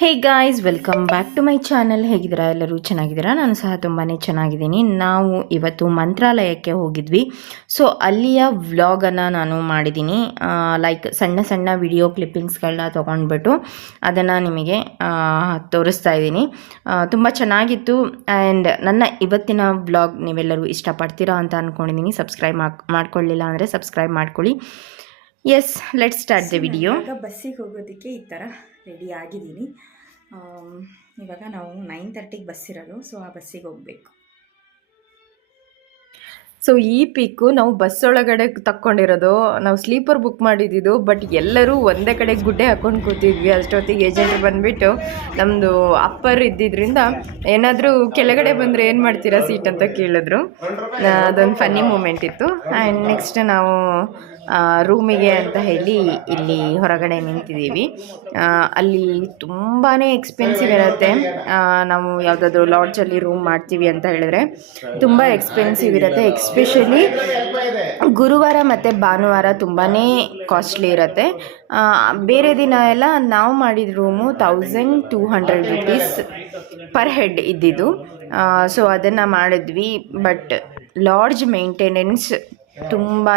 Hey guys welcome back to my channel ಹೇಗಿದ್ದೀರಾ? ಎಲ್ಲರೂ ಚೆನ್ನಾಗಿದ್ದೀರಾ? ನಾನು ಸಹ ತುಂಬಾ ಚೆನ್ನಾಗಿದ್ದೀನಿ. ನಾವು ಇವತ್ತು ಮಂತ್ರಾಲಯಕ್ಕೆ ಹೋಗಿದ್ವಿ. ಸೊ ಅಲ್ಲಿಯ ವ್ಲಾಗನ್ನು ನಾನು ಮಾಡಿದ್ದೀನಿ. ಲೈಕ್ ಸಣ್ಣ ಸಣ್ಣ ವಿಡಿಯೋ ಕ್ಲಿಪ್ಪಿಂಗ್ಸ್ಗಳನ್ನ ತೊಗೊಂಡ್ಬಿಟ್ಟು ಅದನ್ನು ನಿಮಗೆ ತೋರಿಸ್ತಾ ಇದ್ದೀನಿ. ತುಂಬ ಚೆನ್ನಾಗಿತ್ತು. ಆ್ಯಂಡ್ ನನ್ನ ಇವತ್ತಿನ ವ್ಲಾಗ್ ನೀವೆಲ್ಲರೂ ಇಷ್ಟಪಡ್ತೀರಾ ಅಂತ ಅಂದ್ಕೊಂಡಿದ್ದೀನಿ ಸಬ್ಸ್ಕ್ರೈಬ್ ಮಾಡಿ ಮಾಡ್ಕೊಳ್ಳಿಲ್ಲ ಅಂದರೆ ಸಬ್ಸ್ಕ್ರೈಬ್ ಮಾಡ್ಕೊಳ್ಳಿ. Yes let start the video ಬಸ್ಸಿಗೆ ಹೋಗೋದಕ್ಕೆ ಈ ಥರ. ರೆಡಿ ಆಗಿದ್ದೀನಿ. ಇವಾಗ ನಾವು ನೈನ್ ತರ್ಟಿಗೆ ಬಸ್ ಇರೋದು ಸೊ ಆ ಬಸ್ಸಿಗೆ ಹೋಗಬೇಕು. ಸೊ ಈ ಪಿಕ್ಕು ನಾವು ಬಸ್ ಒಳಗಡೆ ತಕ್ಕೊಂಡಿರೋದು. ನಾವು ಸ್ಲೀಪರ್ ಬುಕ್ ಮಾಡಿದ್ದು ಬಟ್ ಎಲ್ಲರೂ ಒಂದೇ ಕಡೆ ಗುಡ್ಡೆ ಹಾಕೊಂಡು ಕೂತಿದ್ವಿ. ಅಷ್ಟೊತ್ತಿಗೆ ಏಜೆಂಟ್ ಬಂದುಬಿಟ್ಟು ನಮ್ಮದು ಅಪ್ಪರ್ ಇದ್ದಿದ್ರಿಂದ ಏನಾದರೂ ಕೆಳಗಡೆ ಬಂದರೆ ಏನು ಮಾಡ್ತೀರಾ ಸೀಟ್ ಅಂತ ಕೇಳಿದ್ರು. ಅದೊಂದು ಫನ್ನಿ ಮೂಮೆಂಟ್ ಇತ್ತು. ಆ್ಯಂಡ್ ನೆಕ್ಸ್ಟ್ ನಾವು ರೂಮಿಗೆ ಅಂತ ಹೇಳಿ ಇಲ್ಲಿ ಹೊರಗಡೆ ನಿಂತಿದ್ದೀವಿ. ಅಲ್ಲಿ ತುಂಬಾ ಎಕ್ಸ್ಪೆನ್ಸಿವ್ ಇರುತ್ತೆ. ನಾವು ಯಾವುದಾದ್ರೂ ಲಾಡ್ಜಲ್ಲಿ ರೂಮ್ ಮಾಡ್ತೀವಿ ಅಂತ ಹೇಳಿದ್ರೆ ತುಂಬ ಎಕ್ಸ್ಪೆನ್ಸಿವ್ ಇರುತ್ತೆ. ಎಕ್ಸ್ಪೆಷಲಿ ಗುರುವಾರ ಮತ್ತು ಭಾನುವಾರ ತುಂಬಾ ಕಾಸ್ಟ್ಲಿ ಇರುತ್ತೆ. ಬೇರೆ ದಿನ ಎಲ್ಲ ನಾವು ಮಾಡಿದ room thousand two hundred rupees per head ಇದ್ದಿದ್ದು. ಸೊ ಅದನ್ನು ಮಾಡಿದ್ವಿ. ಬಟ್ ಲಾಡ್ಜ್ ಮೇಂಟೆನೆನ್ಸ್ ತುಂಬಾ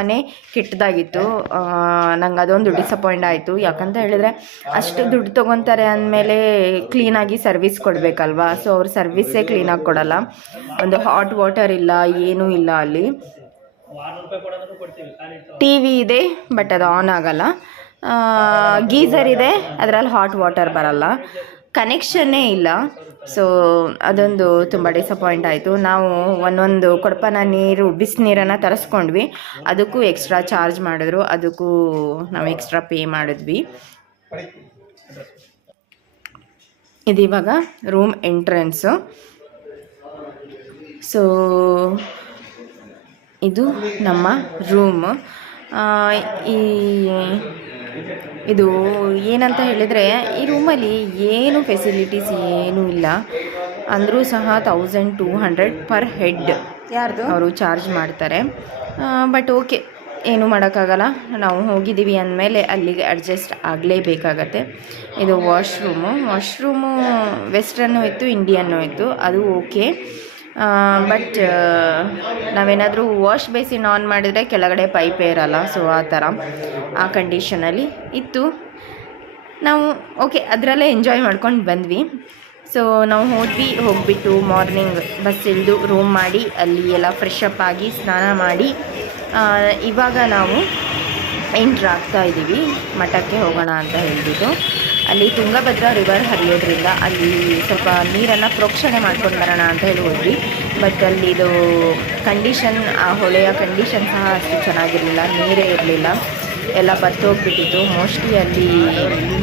ಕೆಟ್ಟದಾಗಿತ್ತು ನಂಗೆ ಅದೊಂದು ಡಿಸಪಾಯಿಂಟ್ ಆಯಿತು. ಯಾಕಂತ ಹೇಳಿದ್ರೆ ಅಷ್ಟು ದುಡ್ಡು ತೊಗೊತಾರೆ ಅಂದಮೇಲೆ ಕ್ಲೀನಾಗಿ ಸರ್ವಿಸ್ ಕೊಡಬೇಕಲ್ವಾ? ಸೊ ಅವ್ರು ಸರ್ವಿಸ್ಸೇ ಕ್ಲೀನಾಗಿ ಕೊಡಲ್ಲ. ಒಂದು ಹಾಟ್ ವಾಟರ್ ಇಲ್ಲ ಏನೂ ಇಲ್ಲ ಅಲ್ಲಿ. ಟಿ ವಿ ಇದೆ ಬಟ್ ಅದು ಆನ್ ಆಗಲ್ಲ. ಗೀಸರ್ ಇದೆ ಅದರಲ್ಲಿ ಹಾಟ್ ವಾಟರ್ ಬರಲ್ಲ. ಕನೆಕ್ಷನ್ನೇ ಇಲ್ಲ. ಸೊ ಅದೊಂದು ತುಂಬ ಡಿಸಪಾಯಿಂಟ್ ಆಯಿತು. ನಾವು ಒಂದೊಂದು ಕೊಡಪನ ನೀರು ಬಿಸಿನೀರನ್ನು ತರಿಸ್ಕೊಂಡ್ವಿ. ಅದಕ್ಕೂ ಎಕ್ಸ್ಟ್ರಾ ಚಾರ್ಜ್ ಮಾಡಿದ್ರು. ಅದಕ್ಕೂ ನಾವು ಎಕ್ಸ್ಟ್ರಾ ಪೇ ಮಾಡಿದ್ವಿ. ಇದು ಇವಾಗ ರೂಮ್ ಎಂಟ್ರೆನ್ಸು ಸೊ ಇದು ನಮ್ಮ ರೂಮ್ ಈ ಇದು ಏನಂತ ಹೇಳಿದರೆ ಈ ರೂಮಲ್ಲಿ ಏನು ಫೆಸಿಲಿಟೀಸ್ ಏನೂ ಇಲ್ಲ. ಅಂದರೂ ಸಹ thousand two hundred per head ಯಾರ್ದು? ಅವರು ಚಾರ್ಜ್ ಮಾಡ್ತಾರೆ. ಬಟ್ ಓಕೆ ಏನು ಮಾಡೋಕ್ಕಾಗಲ್ಲ. ನಾವು ಹೋಗಿದ್ದೀವಿ ಅಂದಮೇಲೆ ಅಲ್ಲಿಗೆ ಅಡ್ಜಸ್ಟ್ ಆಗಲೇಬೇಕಾಗತ್ತೆ. ಇದು ವಾಶ್ರೂಮು ವಾಶ್ರೂಮು ವೆಸ್ಟ್ರನ್ನು ಇತ್ತು ಇಂಡಿಯನ್ನು ಇತ್ತು. ಅದು ಓಕೆ ಬಟ್ ನಾವೇನಾದರೂ ವಾಶ್ ಬೇಸಿನ್ ಆನ್ ಮಾಡಿದರೆ ಕೆಳಗಡೆ ಪೈಪೇ ಇರಲ್ಲ ಸೊ ಆ ಥರ ಆ ಕಂಡೀಷನಲ್ಲಿ ಇತ್ತು. ನಾವು ಓಕೆ ಅದರಲ್ಲೇ ಎಂಜಾಯ್ ಮಾಡ್ಕೊಂಡು ಬಂದ್ವಿ. ಸೊ ನಾವು ಹೋದ್ವಿ, ಹೋಗ್ಬಿಟ್ಟು ಮಾರ್ನಿಂಗ್ ಬಸ್ ಇಳಿದು ರೂಮ್ ಮಾಡಿ, ಅಲ್ಲಿ ಎಲ್ಲ ಫ್ರೆಶ್ ಅಪ್ ಆಗಿ ಸ್ನಾನ ಮಾಡಿ ಇವಾಗ ನಾವು ಎಂಟ್ರ್ ಆಗ್ತಾ ಇದ್ದೀವಿ ಮಠಕ್ಕೆ ಹೋಗೋಣ ಅಂತ ಹೇಳ್ಬಿಟ್ಟು. ಅಲ್ಲಿ ತುಂಗಭದ್ರಾ ರಿವರ್ ಹರಿಯೋದ್ರಿಂದ ಅಲ್ಲಿ ಸ್ವಲ್ಪ ನೀರನ್ನು ಪ್ರೋಕ್ಷಣೆ ಮಾಡ್ಕೊಂಡು ಬರೋಣ ಅಂತ ಹೇಳಿ ಹೋದ್ವಿ. ಬಟ್ ಅಲ್ಲಿದು ಕಂಡೀಷನ್ ಆ ಹೊಳೆಯ ಕಂಡೀಷನ್ ಸಹ ಅಷ್ಟು ಚೆನ್ನಾಗಿರಲಿಲ್ಲ, ನೀರೇ ಇರಲಿಲ್ಲ. ಎಲ್ಲ ಬತ್ತೋಗ್ಬಿಟ್ಟಿತ್ತು ಮೋಸ್ಟ್ಲಿ ಅಲ್ಲಿ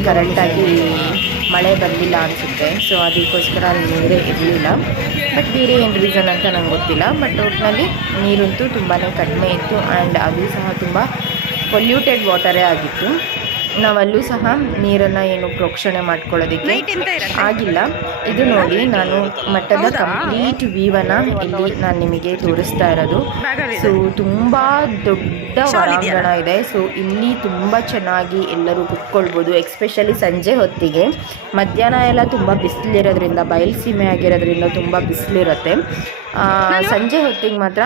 ಕರೆಂಟಾಗಿ ಮಳೆ ಬಂದಿಲ್ಲ ಅನಿಸುತ್ತೆ. ಸೊ ಅದಕ್ಕೋಸ್ಕರ ಅಲ್ಲಿ ನೀರೇ ಇರಲಿಲ್ಲ. ಬಟ್ ಬೇರೆ ಏನು ರೀಸನ್ ಅಂತ ನಂಗೆ ಗೊತ್ತಿಲ್ಲ. ಬಟ್ ಒಟ್ಟಿನಲ್ಲಿ ನೀರಂತೂ ತುಂಬಾ ಕಡಿಮೆ ಇತ್ತು. ಆ್ಯಂಡ್ ಅದು ಸಹ ತುಂಬ ಪೊಲ್ಯೂಟೆಡ್ ವಾಟರೇ ಆಗಿತ್ತು. ನಾವಲ್ಲೂ ಸಹ ನೀರನ್ನು ಏನು ಪ್ರೋಕ್ಷಣೆ ಮಾಡ್ಕೊಳ್ಳೋದಕ್ಕೆ ಆಗಿಲ್ಲ. ಇದು ನೋಡಿ ನಾನು ಮಟ್ಟದ ಕಂಪ್ಲೀಟ್ ವ್ಯೂವನ್ನು ಇಲ್ಲಿ ನಾನು ನಿಮಗೆ ತೋರಿಸ್ತಾ ಇರೋದು. ಸೊ ತುಂಬ ದೊಡ್ಡ ಒಳಾಂಗಣ ಇದೆ. ಸೊ ಇಲ್ಲಿ ತುಂಬ ಚೆನ್ನಾಗಿ ಎಲ್ಲರೂ ಕುತ್ಕೊಳ್ಬೋದು ಎಕ್ಸ್ಪೆಷಲಿ ಸಂಜೆ ಹೊತ್ತಿಗೆ. ಮಧ್ಯಾಹ್ನ ಎಲ್ಲ ತುಂಬ ಬಿಸಿಲಿರೋದ್ರಿಂದ ಬಯಲುಸೀಮೆ ಆಗಿರೋದ್ರಿಂದ ತುಂಬ ಬಿಸಿಲಿರುತ್ತೆ. ಸಂಜೆ ಹೊತ್ತಿಗೆ ಮಾತ್ರ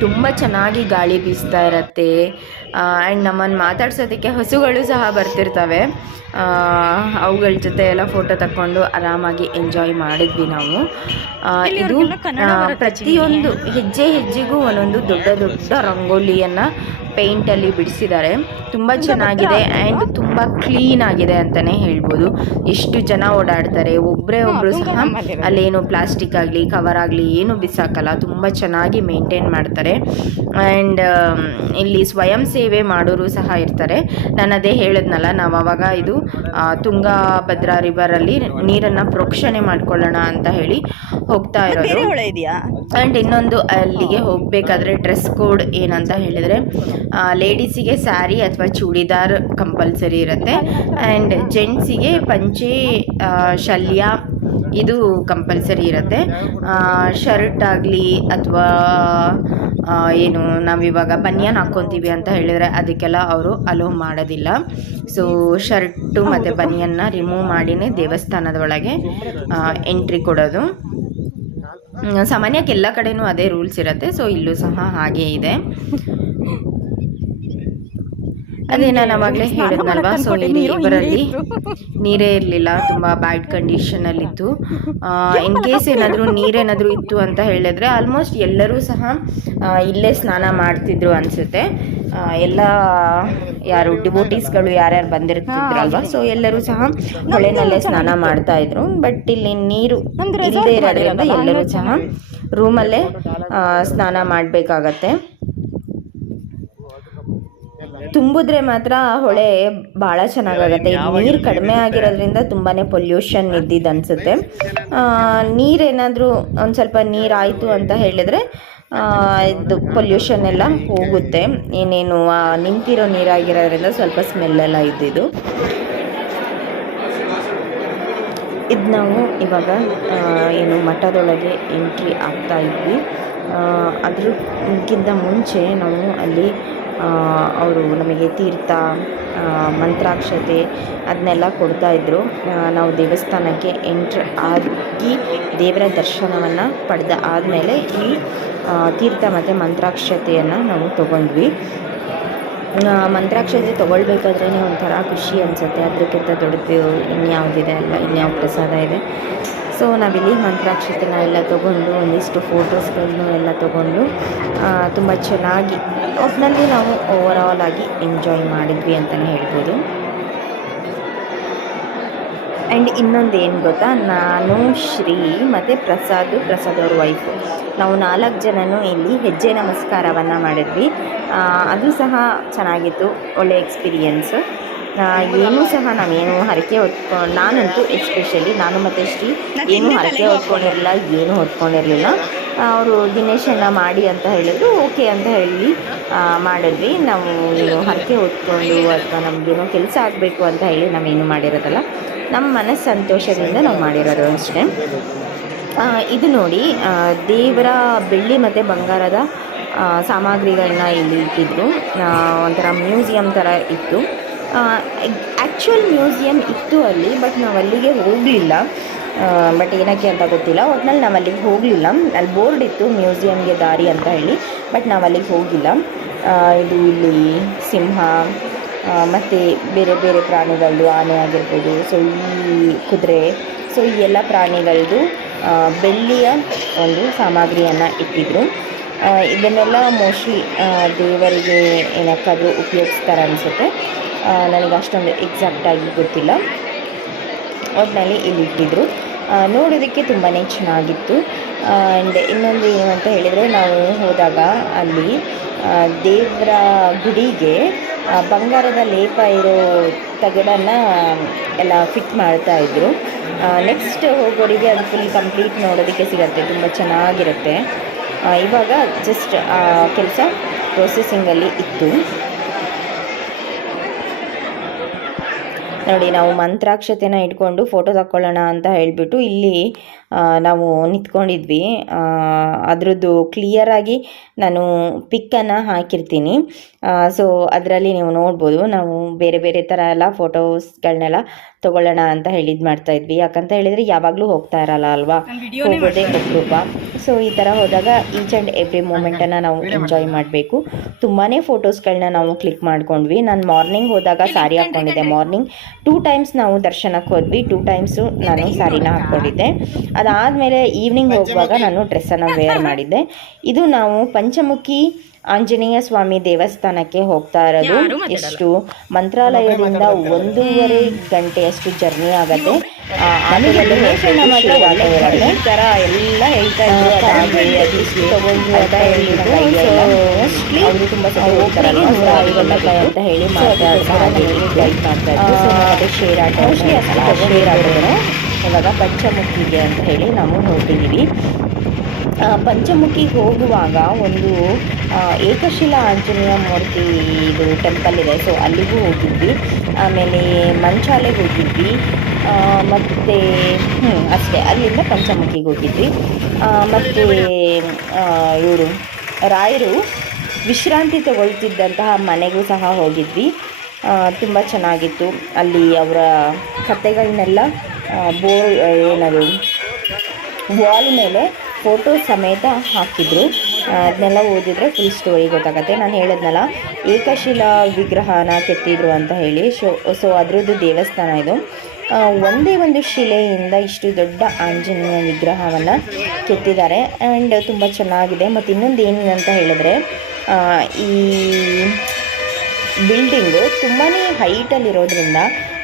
ತುಂಬ ಚೆನ್ನಾಗಿ ಗಾಳಿ ಬೀಸ್ತಾ ಇರತ್ತೆ. ಆ್ಯಂಡ್ ನಮ್ಮನ್ನು ಮಾತಾಡ್ಸೋದಕ್ಕೆ ಹಸುಗಳು ಸಹ ಬರ್ತಿರ್ತವೆ. ಅವುಗಳ ಜೊತೆ ಎಲ್ಲ ಫೋಟೋ ತಕ್ಕೊಂಡು ಆರಾಮಾಗಿ ಎಂಜಾಯ್ ಮಾಡಿದ್ವಿ ನಾವು. ಇದು ಪ್ರತಿಯೊಂದು ಹೆಜ್ಜೆ ಹೆಜ್ಜೆಗೂ ಒಂದೊಂದು ದೊಡ್ಡ ದೊಡ್ಡ ರಂಗೋಲಿಯನ್ನು ಪೇಂಟಲ್ಲಿ ಬಿಡಿಸಿದ್ದಾರೆ. ತುಂಬ ಚೆನ್ನಾಗಿದೆ ಆ್ಯಂಡ್ ತುಂಬ ಕ್ಲೀನ್ ಆಗಿದೆ ಅಂತಲೇ ಹೇಳ್ಬೋದು. ಎಷ್ಟು ಜನ ಓಡಾಡ್ತಾರೆ ಒಬ್ಬರೇ ಒಬ್ಬರು ಸಹ ಅಲ್ಲೇನು ಪ್ಲಾಸ್ಟಿಕ್ ಆಗಲಿ ಕವರ್ ಆಗಲಿ ಏನು ಬಿಸಾಕಲ್ಲ ತುಂಬ ಚೆನ್ನಾಗಿ ಮೇಂಟೈನ್ ಮಾಡ್ತಾರೆ. ಆ್ಯಂಡ್ ಇಲ್ಲಿ ಸ್ವಯಂ ಸೇವೆ ಮಾಡೋರು ಸಹ ಇರ್ತಾರೆ. ನಾನು ಅದೇ ಹೇಳಿದ್ನಲ್ಲ ನಾವು ಅವಾಗ ಇದು ತುಂಗಭದ್ರಾ ರಿವರಲ್ಲಿ ನೀರನ್ನು ಪ್ರೋಕ್ಷಣೆ ಮಾಡ್ಕೊಳ್ಳೋಣ ಅಂತ ಹೇಳಿ ಹೋಗ್ತಾ ಇರೋದು ಆ್ಯಂಡ್ ಇನ್ನೊಂದು ಅಲ್ಲಿಗೆ ಹೋಗಬೇಕಾದ್ರೆ ಡ್ರೆಸ್ ಕೋಡ್ ಏನಂತ ಹೇಳಿದರೆ ಲೇಡೀಸಿಗೆ ಸ್ಯಾರಿ ಅಥವಾ ಚೂಡಿದಾರ್ ಕಂಪಲ್ಸರಿ ಇರುತ್ತೆ. ಆ್ಯಂಡ್ ಜೆಂಟ್ಸಿಗೆ ಪಂಚೆ ಶಲ್ಯ ಇದು ಕಂಪಲ್ಸರಿ ಇರುತ್ತೆ. ಶರ್ಟ್ ಆಗಲಿ ಅಥವಾ ಏನು ನಾವಿವಾಗ ಬನಿಯನ್ ಹಾಕ್ಕೊತೀವಿ ಅಂತ ಹೇಳಿದರೆ ಅದಕ್ಕೆಲ್ಲ ಅವರು ಅಲೋ ಮಾಡೋದಿಲ್ಲ. ಸೊ ಶರ್ಟು ಮತ್ತು ಬನಿಯನ್ನ ರಿಮೂವ್ ಮಾಡಿನೇ ದೇವಸ್ಥಾನದ ಒಳಗೆ ಎಂಟ್ರಿ ಕೊಡೋದು. ಸಾಮಾನ್ಯಕ್ಕೆ ಎಲ್ಲ ಕಡೆಯೂ ಅದೇ ರೂಲ್ಸ್ ಇರುತ್ತೆ. ಸೊ ಇಲ್ಲೂ ಸಹ ಹಾಗೇ ಇದೆ. ಅದೇ ನಾನು ಅವಾಗಲೇ ಹೇಳಿದ್ನಲ್ವಾ? ಸೊ ನೀರೇ ಇರಲಿಲ್ಲ ತುಂಬ ಬ್ಯಾಡ್ ಕಂಡೀಷನಲ್ಲಿತ್ತು ಇನ್ ಕೇಸ್ ಏನಾದರೂ ನೀರೇನಾದರೂ ಇತ್ತು ಅಂತ ಹೇಳಿದ್ರೆ ಆಲ್ಮೋಸ್ಟ್ ಎಲ್ಲರೂ ಸಹ ಇಲ್ಲೇ ಸ್ನಾನ ಮಾಡ್ತಿದ್ರು ಅನಿಸುತ್ತೆ. ಎಲ್ಲ ಯಾರು ಡಿಬೋಟೀಸ್ಗಳು ಯಾರ್ಯಾರು ಬಂದಿರ್ತಿದ್ರಲ್ವಾ? ಸೊ ಎಲ್ಲರೂ ಸಹ ಹೊಳೆನಲ್ಲೇ ಸ್ನಾನ ಮಾಡ್ತಾ ಇದ್ರು. ಬಟ್ ಇಲ್ಲಿ ನೀರು ಇಲ್ಲದೆ ಇರೋದ್ರಿಂದ ಎಲ್ಲರೂ ಸಹ ರೂಮಲ್ಲೇ ಆ, ಸ್ನಾನ ಮಾಡಬೇಕಾಗತ್ತೆ. ತುಂಬಿದ್ರೆ ಮಾತ್ರ ಹೊಳೆ ಭಾಳ ಚೆನ್ನಾಗಾಗುತ್ತೆ. ನೀರು ಕಡಿಮೆ ಆಗಿರೋದ್ರಿಂದ ತುಂಬಾನೇ ಪೊಲ್ಯೂಷನ್ ಇದ್ದಿದ್ದು ಅನಿಸುತ್ತೆ. ನೀರೇನಾದರೂ ಒಂದು ಸ್ವಲ್ಪ ನೀರಾಯಿತು ಅಂತ ಹೇಳಿದ್ರೆ ಇದು ಪೊಲ್ಯೂಷನ್ ಎಲ್ಲ ಹೋಗುತ್ತೆ. ಏನೇನು ನಿಂತಿರೋ ನೀರಾಗಿರೋದ್ರಿಂದ ಸ್ವಲ್ಪ ಸ್ಮೆಲ್ ಎಲ್ಲ ಇದ್ದಿದ್ದು. ಇದು ನಾವು ಇವಾಗ ಏನು ಮಠದೊಳಗೆ ಎಂಟ್ರಿ ಆಗ್ತಾ ಇದ್ವಿ. ಅದ್ರಕ್ಕಿಂತ ಮುಂಚೆ ನಾವು ಅಲ್ಲಿ ಅವರು ನಮಗೆ ತೀರ್ಥ ಮಂತ್ರಾಕ್ಷತೆ ಅದನ್ನೆಲ್ಲ ಕೊಡ್ತಾಯಿದ್ರು ನಾವು ದೇವಸ್ಥಾನಕ್ಕೆ ಎಂಟ್ರ್ ಆಗಿ ದೇವರ ದರ್ಶನವನ್ನು ಪಡೆದ ಆದಮೇಲೆ ಈ ತೀರ್ಥ ಮತ್ತು ಮಂತ್ರಾಕ್ಷತೆಯನ್ನು ನಾವು ತಗೊಂಡ್ವಿ. ಮಂತ್ರಾಕ್ಷತೆ ತೊಗೊಳ್ಬೇಕಾದ್ರೇ ಒಂಥರ ಖುಷಿ ಅನಿಸುತ್ತೆ. ಅದಕ್ಕಿಂತ ದೊಡ್ಡದು ಇನ್ಯಾವುದಿದೆ ಅಲ್ಲ ಇನ್ಯಾವ ಪ್ರಸಾದ ಇದೆ? ಸೊ ನಾವಿಲ್ಲಿ ಮಂತ್ರಾಕ್ಷತೆನ ಎಲ್ಲ ತೊಗೊಂಡು, ಒಂದಿಷ್ಟು ಫೋಟೋಸ್ಗಳನ್ನು ಎಲ್ಲ ತೊಗೊಂಡು ತುಂಬ ಚೆನ್ನಾಗಿ ಒಟ್ಟಿನಲ್ಲಿ ನಾವು ಓವರ್ ಆಲ್ ಆಗಿ ಎಂಜಾಯ್ ಮಾಡಿದ್ವಿ ಅಂತಲೇ ಹೇಳ್ಬೋದು. ಆ್ಯಂಡ್ ಇನ್ನೊಂದು ಏನು ಗೊತ್ತಾ? ನಾನು, ಶ್ರೀ ಮತ್ತು ಪ್ರಸಾದ್ ಪ್ರಸಾದ್ ಅವ್ರ ವೈಫು ನಾವು ನಾಲ್ಕು ಜನನೂ ಇಲ್ಲಿ ಹೆಜ್ಜೆ ನಮಸ್ಕಾರವನ್ನು ಮಾಡಿದ್ವಿ. ಅದು ಸಹ ಚೆನ್ನಾಗಿತ್ತು, ಒಳ್ಳೆ ಎಕ್ಸ್ಪೀರಿಯನ್ಸ್ ಏನೂ ಸಹ ನಾವೇನು ಹರಕೆ ಹೊತ್ಕೊಂಡು ನಾನಂತೂ ಎಸ್ಪೆಷಲಿ ನಾನು ಮತ್ತು ಶ್ರೀ ಏನೂ ಹರಕೆ ಹೊತ್ಕೊಂಡಿರಲಿಲ್ಲ ಏನೂ ಹೊತ್ಕೊಂಡಿರಲಿಲ್ಲ. ಅವರು ದಿನೇಶನ್ನ ಮಾಡಿ ಅಂತ ಹೇಳಿದ್ರು ಓಕೆ ಅಂತ ಹೇಳಿ ಮಾಡಿದ್ವಿ. ನಾವು ಏನು ಹರಕೆ ಹೊತ್ಕೊಂಡು ಅಥವಾ ನಮಗೇನೋ ಕೆಲಸ ಆಗಬೇಕು ಅಂತ ಹೇಳಿ ನಾವೇನು ಮಾಡಿರೋದಲ್ಲ. ನಮ್ಮ ಮನಸ್ಸು ಸಂತೋಷದಿಂದ ನಾವು ಮಾಡಿರೋದು ಅಷ್ಟೇ. ಇದು ನೋಡಿ ದೇವರ ಬೆಳ್ಳಿ ಮತ್ತು ಬಂಗಾರದ ಸಾಮಗ್ರಿಗಳನ್ನ ಇಲ್ಲಿ ಇಟ್ಟಿದ್ರು. ಒಂಥರ ಮ್ಯೂಸಿಯಂ ಥರ ಇತ್ತು. ಆ್ಯಕ್ಚುಯಲ್ ಮ್ಯೂಸಿಯಂ ಇತ್ತು ಅಲ್ಲಿ ಬಟ್ ನಾವು ಅಲ್ಲಿಗೆ ಹೋಗಲಿಲ್ಲ. ಬಟ್ ಏನಕ್ಕೆ ಅಂತ ಗೊತ್ತಿಲ್ಲ. ಒಟ್ನಲ್ಲಿ ನಾವು ಅಲ್ಲಿಗೆ ಹೋಗಲಿಲ್ಲ. ಅಲ್ಲಿ ಬೋರ್ಡ್ ಇತ್ತು ಮ್ಯೂಸಿಯಂಗೆ ದಾರಿ ಅಂತ ಹೇಳಿ ಬಟ್ ನಾವು ಅಲ್ಲಿಗೆ ಹೋಗಿಲ್ಲ. ಇದು ಇಲ್ಲಿ ಸಿಂಹ ಮತ್ತು ಬೇರೆ ಬೇರೆ ಪ್ರಾಣಿಗಳದ್ದು ಆನೆ ಆಗಿರ್ಬೋದು ಸೊ ಈ ಕುದುರೆ ಸೊ ಈ ಎಲ್ಲ ಪ್ರಾಣಿಗಳದ್ದು ಬೆಳ್ಳಿಯ ಒಂದು ಸಾಮಗ್ರಿಯನ್ನು ಇಟ್ಟಿದ್ರು. ಇದನ್ನೆಲ್ಲ ಮೋಸ್ಟ್ಲಿ ದೇವರಿಗೆ ಏನಕ್ಕಾದರೂ ಉಪಯೋಗಿಸ್ತಾರೆ ಅನಿಸುತ್ತೆ. ನನಗೆ ಅಷ್ಟೊಂದು ಎಕ್ಸಾಕ್ಟಾಗಿ ಗೊತ್ತಿಲ್ಲ. ಒಟ್ಟಿನಲ್ಲಿ ಇಲ್ಲಿ ಇಟ್ಟಿದ್ರು. ನೋಡೋದಕ್ಕೆ ತುಂಬಾ ಚೆನ್ನಾಗಿತ್ತು. ಆ್ಯಂಡ್ ಇನ್ನೊಂದು ಏನು ಅಂತ ಹೇಳಿದರೆ, ನಾವು ಹೋದಾಗ ಅಲ್ಲಿ ದೇವರ ಗುಡಿಗೆ ಬಂಗಾರದ ಲೇಪ ಇರೋ ತಗಡನ್ನು ಎಲ್ಲ ಫಿಟ್ ಮಾಡ್ತಾ ಇದ್ರು. ನೆಕ್ಸ್ಟ್ ಹೋಗೋರಿಗೆ ಅದು ಫುಲ್ ಕಂಪ್ಲೀಟ್ ನೋಡೋದಕ್ಕೆ ಸಿಗುತ್ತೆ. ತುಂಬ ಚೆನ್ನಾಗಿರುತ್ತೆ. ಇವಾಗ ಜಸ್ಟ್ ಕೆಲಸ ಪ್ರೊಸೆಸಿಂಗಲ್ಲಿ ಇತ್ತು. ನೋಡಿ ನಾವು ಮಂತ್ರಾಕ್ಷತೆನ ಇಟ್ಕೊಂಡು ಫೋಟೋ ತಕ್ಕೊಳ್ಳೋಣ ಅಂತ ಹೇಳಿಬಿಟ್ಟು ಇಲ್ಲಿ ನಾವು ನಿಂತ್ಕೊಂಡಿದ್ವಿ. ಅದರದ್ದು ಕ್ಲಿಯರಾಗಿ ನಾನು ಪಿಕ್ಕನ್ನು ಹಾಕಿರ್ತೀನಿ. ಸೊ ಅದರಲ್ಲಿ ನೀವು ನೋಡ್ಬೋದು ನಾವು ಬೇರೆ ಬೇರೆ ಥರ ಎಲ್ಲ ಫೋಟೋಸ್ಗಳನ್ನೆಲ್ಲ ತೊಗೊಳ್ಳೋಣ ಅಂತ ಹೇಳಿದ್ ಮಾಡ್ತಾ ಇದ್ವಿ. ಯಾಕಂತ ಹೇಳಿದರೆ ಯಾವಾಗಲೂ ಹೋಗ್ತಾ ಇರಲ್ಲ ಅಲ್ವಾ? ಹೋಗೋದೇ ಸೊ ಈ ಥರ ಹೋದಾಗ ಈಚ್ ಆ್ಯಂಡ್ ಎವ್ರಿ ಮೂಮೆಂಟನ್ನು ನಾವು ಎಂಜಾಯ್ ಮಾಡಬೇಕು. ತುಂಬಾ ಫೋಟೋಸ್ಗಳನ್ನ ನಾವು ಕ್ಲಿಕ್ ಮಾಡ್ಕೊಂಡ್ವಿ. ನಾನು ಮಾರ್ನಿಂಗ್ ಹೋದಾಗ ಸಾರಿ ಹಾಕ್ಕೊಂಡಿದ್ದೆ ಮಾರ್ನಿಂಗ್ ಟೂ ಟೈಮ್ಸ್ ನಾವು ದರ್ಶನಕ್ಕೆ ಹೋದ್ವಿ. ಟೂ ಟೈಮ್ಸು ನಾನು ಸಾರಿನ ಹಾಕ್ಕೊಂಡಿದ್ದೆ ಅದಾದಮೇಲೆ ಈವ್ನಿಂಗ್ ಹೋಗುವಾಗ ನಾನು ಡ್ರೆಸ್ಸನ್ನು ವೇರ್ ಮಾಡಿದ್ದೆ. ಇದು ನಾವು ಪಂಚಮುಖಿ ಆಂಜನೇಯ ಸ್ವಾಮಿ ದೇವಸ್ಥಾನಕ್ಕೆ ಹೋಗ್ತಾ ಇರೋದು. ಎಷ್ಟು ಮಂತ್ರಾಲಯದಿಂದ ಒಂದೂವರೆ ಗಂಟೆಯಷ್ಟು ಜರ್ನಿ ಆಗತ್ತೆ. ಆಟೋ ಥರ ಎಲ್ಲ ಹೇಳ್ತಾ ಇದ್ರು. ತುಂಬ ಅಂತ ಹೇಳಿ ಮಾತಾಡ್ತಾ ಮಾಡ್ತಾ ಇದ್ರು ಶೇರ್ ಆಟೋ ಶೇರ್ ಆಟೋನು? ಇವಾಗ ಪಂಚಮುಖಿಗೆ ಅಂತ ಹೇಳಿ ನಾವು ನೋಡ್ತಿದ್ದೀವಿ. ಪಂಚಮುಖಿ ಹೋಗುವಾಗ ಒಂದು ಏಕಶಿಲಾ ಆಂಜನೇಯ ಮೂರ್ತಿ ಇದು ಟೆಂಪಲ್ ಇದೆ. ಸೊ ಅಲ್ಲಿಗೂ ಹೋಗಿದ್ವಿ. ಆಮೇಲೆ ಮಂಚಾಲೆಗೆ ಹೋಗಿದ್ವಿ. ಮತ್ತು ಹ್ಞೂ ಅಷ್ಟೇ. ಅಲ್ಲಿಂದ ಪಂಚಮುಖಿಗೆ ಹೋಗಿದ್ವಿ. ಮತ್ತು ಇವರು, ರಾಯರು ವಿಶ್ರಾಂತಿ ತಗೊಳ್ತಿದ್ದಂತಹ ಮನೆಗೂ ಸಹ ಹೋಗಿದ್ವಿ. ತುಂಬ ಚೆನ್ನಾಗಿತ್ತು. ಅಲ್ಲಿ ಅವರ ಕತೆಗಳನ್ನೆಲ್ಲ ಬೋರ್ ಏನದು ವಾಲ್ ಮೇಲೆ ಫೋಟೋ ಸಮೇತ ಹಾಕಿದ್ರು. ಅದನ್ನೆಲ್ಲ ಓದಿದರೆ ಫುಲ್ ಸ್ಟೋರಿ ಗೊತ್ತಾಗತ್ತೆ. ನಾನು ಹೇಳಿದ್ನಲ್ಲ, ಏಕಶಿಲಾ ವಿಗ್ರಹನ ಕೆತ್ತಿದ್ರು ಅಂತ ಹೇಳಿ. ಶೋ ಸೊ ಅದರದ್ದು ದೇವಸ್ಥಾನ ಇದು. ಒಂದೇ ಒಂದು ಶಿಲೆಯಿಂದ ಇಷ್ಟು ದೊಡ್ಡ ಆಂಜನೇಯ ವಿಗ್ರಹವನ್ನು ಕೆತ್ತಿದ್ದಾರೆ. ಆ್ಯಂಡ್ ತುಂಬ ಚೆನ್ನಾಗಿದೆ. ಮತ್ತು ಇನ್ನೊಂದು ಏನು ಅಂತ ಹೇಳಿದ್ರೆ ಈ ಬಿಲ್ಡಿಂಗು ತುಂಬಾ ಹೈಟಲ್ಲಿರೋದ್ರಿಂದ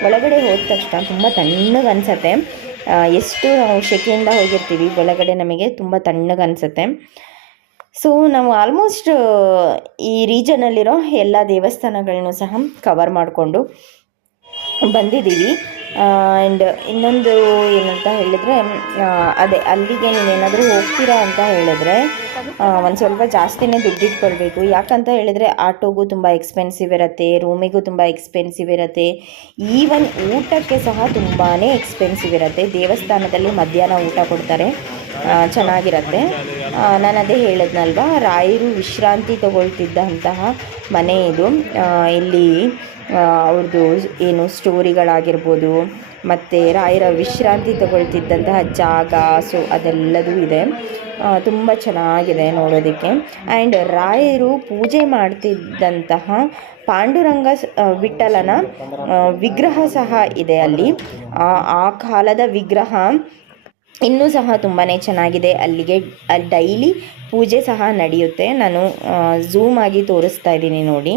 ಒಳಗಡೆ ಹೋದ ತಕ್ಷಣ ತುಂಬ ತಣ್ಣಗೆ ಅನಿಸತ್ತೆ. ಎಷ್ಟು ನಾವು ಶೆಕೆಯಿಂದ ಹೋಗಿರ್ತೀವಿ, ಒಳಗಡೆ ನಮಗೆ ತುಂಬ ತಣ್ಣಗೆ ಅನಿಸುತ್ತೆ. ಸೊ ನಾವು ಆಲ್ಮೋಸ್ಟ್ ಈ ರೀಜನಲ್ಲಿರೋ ಎಲ್ಲ ದೇವಸ್ಥಾನಗಳನ್ನು ಸಹ ಕವರ್ ಮಾಡಿಕೊಂಡು ಬಂದಿದ್ದೀವಿ. ಆ್ಯಂಡ್ ಇನ್ನೊಂದು ಏನಂತ ಹೇಳಿದರೆ ಅದೇ, ಅಲ್ಲಿಗೆ ನೀವೇನಾದರೂ ಹೋಗ್ತೀರಾ ಅಂತ ಹೇಳಿದ್ರೆ ಒಂದು ಸ್ವಲ್ಪ ಜಾಸ್ತಿನೇ ದುಡ್ಡು ಇಟ್ಕೊಳ್ಬೇಕು ಯಾಕಂತ ಹೇಳಿದರೆ, ಆಟೋಗೂ ತುಂಬ ಎಕ್ಸ್ಪೆನ್ಸಿವ್ ಇರುತ್ತೆ ರೂಮಿಗೂ ತುಂಬ ಎಕ್ಸ್ಪೆನ್ಸಿವ್ ಇರುತ್ತೆ. ಈವನ್ ಊಟಕ್ಕೆ ಸಹ ತುಂಬಾ ಎಕ್ಸ್ಪೆನ್ಸಿವ್ ಇರುತ್ತೆ. ದೇವಸ್ಥಾನದಲ್ಲಿ ಮಧ್ಯಾಹ್ನ ಊಟ ಕೊಡ್ತಾರೆ. ಚೆನ್ನಾಗಿರತ್ತೆ. ನಾನು ಅದೇ ಹೇಳಿದ್ನಲ್ವಾ, ರಾಯರು ವಿಶ್ರಾಂತಿ ತಗೊಳ್ತಿದ್ದಂತಹ ಮನೆ ಇದು. ಇಲ್ಲಿ ಅವ್ರದ್ದು ಏನು ಸ್ಟೋರಿಗಳಾಗಿರ್ಬೋದು, ಮತ್ತು ರಾಯರ ವಿಶ್ರಾಂತಿ ತಗೊಳ್ತಿದ್ದಂತಹ ಜಾಗ, ಸೊ ಅದೆಲ್ಲದೂ ಇದೆ. ತುಂಬ ಚೆನ್ನಾಗಿದೆ ನೋಡೋದಕ್ಕೆ. ಆ್ಯಂಡ್ ರಾಯರು ಪೂಜೆ ಮಾಡ್ತಿದ್ದಂತಹ ಪಾಂಡುರಂಗ ವಿಠಲನ ವಿಗ್ರಹ ಸಹ ಇದೆ ಅಲ್ಲಿ. ಆ ಕಾಲದ ವಿಗ್ರಹ ಇನ್ನೂ ಸಹ ತುಂಬಾ ಚೆನ್ನಾಗಿದೆ. ಅಲ್ಲಿಗೆ ಅಲ್ಲಿ ಡೈಲಿ ಪೂಜೆ ಸಹ ನಡೆಯುತ್ತೆ. ನಾನು ಝೂಮ್ ಆಗಿ ತೋರಿಸ್ತಾ ಇದ್ದೀನಿ ನೋಡಿ.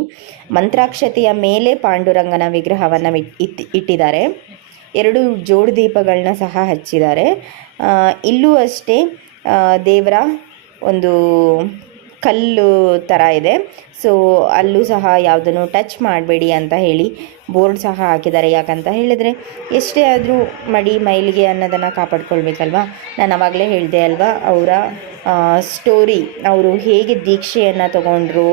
ಮಂತ್ರಾಕ್ಷತೆಯ ಮೇಲೆ ಪಾಂಡುರಂಗನ ವಿಗ್ರಹವನ್ನು ಇಟ್ ಇಟ್ಟಿದ್ದಾರೆ. ಎರಡು ಜೋಡು ದೀಪಗಳನ್ನ ಸಹ ಹಚ್ಚಿದ್ದಾರೆ. ಇಲ್ಲೂ ಅಷ್ಟೇ ದೇವರ ಒಂದು ಕಲ್ಲು ಥರ ಇದೆ. ಸೊ ಅಲ್ಲೂ ಸಹ ಯಾವುದನ್ನು ಟಚ್ ಮಾಡಬೇಡಿ ಅಂತ ಹೇಳಿ ಬೋರ್ಡ್ ಸಹ ಹಾಕಿದ್ದಾರೆ. ಯಾಕಂತ ಹೇಳಿದರೆ ಎಷ್ಟೇ ಆದರೂ ಮಡಿ, ಮೈಲಿಗೆ ಅನ್ನೋದನ್ನು ಕಾಪಾಡ್ಕೊಳ್ಬೇಕಲ್ವಾ? ನಾನು ಆವಾಗಲೇ ಹೇಳಿದೆ ಅಲ್ವಾ, ಅವರ ಸ್ಟೋರಿ ಅವರು ಹೇಗೆ ದೀಕ್ಷೆಯನ್ನು ತಗೊಂಡ್ರು